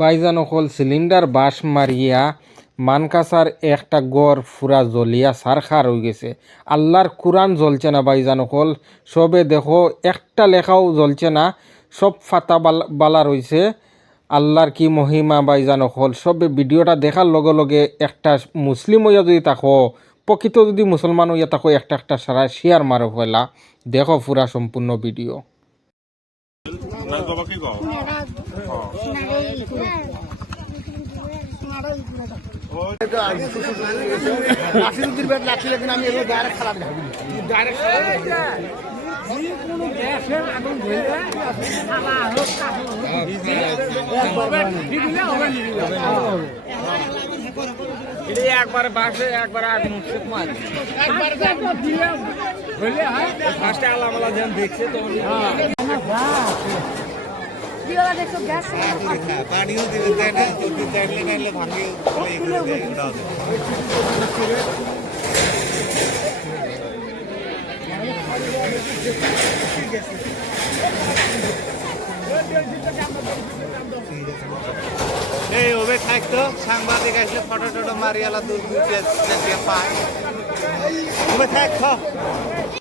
বাইজান অকল সিলিন্ডার বাস মারিয়া মানকাসার একটা গড় ফুরা জ্বলিয়া সারখার হয়ে গেছে। আল্লাহর কোরআন জ্বলছে না বাইজান অকল, সবে দেখো একটা লেখাও জ্বলছে না, সব ফাতা বালা রয়েছে। আল্লাহর কি মহিমা বাইজান অকল, সবে ভিডিওটা দেখার লগে লগে একটা মুসলিম হইয়া যদি থাকো, প্রকৃত যদি মুসলমান হইয়া থাকো, একটা একটা সারা শেয়ার মারো ফেলা, দেখো পুরা সম্পূর্ণ ভিডিও। একবার বাসে একবার আগুন উঠছে মারি একবার দিলে হইলে হয় ফার্স্টে আলামালা যেন দেখছে তো দিওলা দেখো গ্যাস পানিও দিলে দেয় না, যদি দেখলে নাইলে ভাঙে এগুলো দেয় ওটা এই ওবে থাকতো সাংবাদিক আসলে ফটো টটো মারিয়ালা দূর দূর পায় ওবে থাকতো।